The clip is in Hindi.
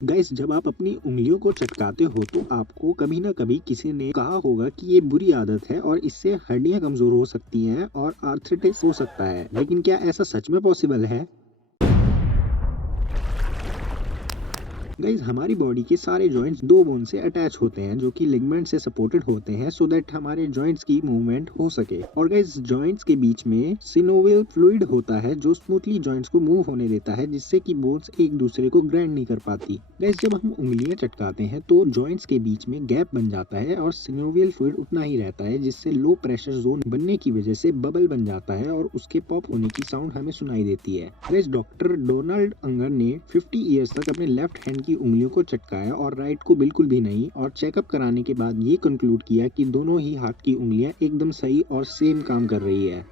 गाइस जब आप अपनी उंगलियों को चटकाते हो तो आपको कभी ना कभी किसी ने कहा होगा कि ये बुरी आदत है और इससे हड्डियां कमजोर हो सकती हैं और आर्थराइटिस हो सकता है। लेकिन क्या ऐसा सच में पॉसिबल है? गाइस हमारी बॉडी के सारे जॉइंट्स दो बोन से अटैच होते हैं जो कि लिगामेंट से सपोर्टेड होते हैं सो दैट हमारे जॉइंट्स की मूवमेंट हो सके। और गाइस जॉइंट्स के बीच में सिनोवियल फ्लूइड होता है जो स्मूथली जॉइंट्स को मूव होने देता है जिससे कि बोन्स एक दूसरे को ग्राइंड नहीं कर पाती। गाइस जब हम उंगलियां चटकाते हैं तो जॉइंट्स के बीच में गैप बन जाता है और सिनोवियल फ्लूइड उतना ही रहता है जिससे लो प्रेशर जोन बनने की वजह से बबल बन जाता है और उसके पॉप होने की साउंड हमें सुनाई देती है। गाइस डॉक्टर डोनाल्ड अंगर ने 50 इयर्स तक अपने लेफ्ट हैंड की उंगलियों को चटकाया और राइट को बिल्कुल भी नहीं, और चेकअप कराने के बाद ये कंक्लूड किया कि दोनों ही हाथ की उंगलियां एकदम सही और सेम काम कर रही है।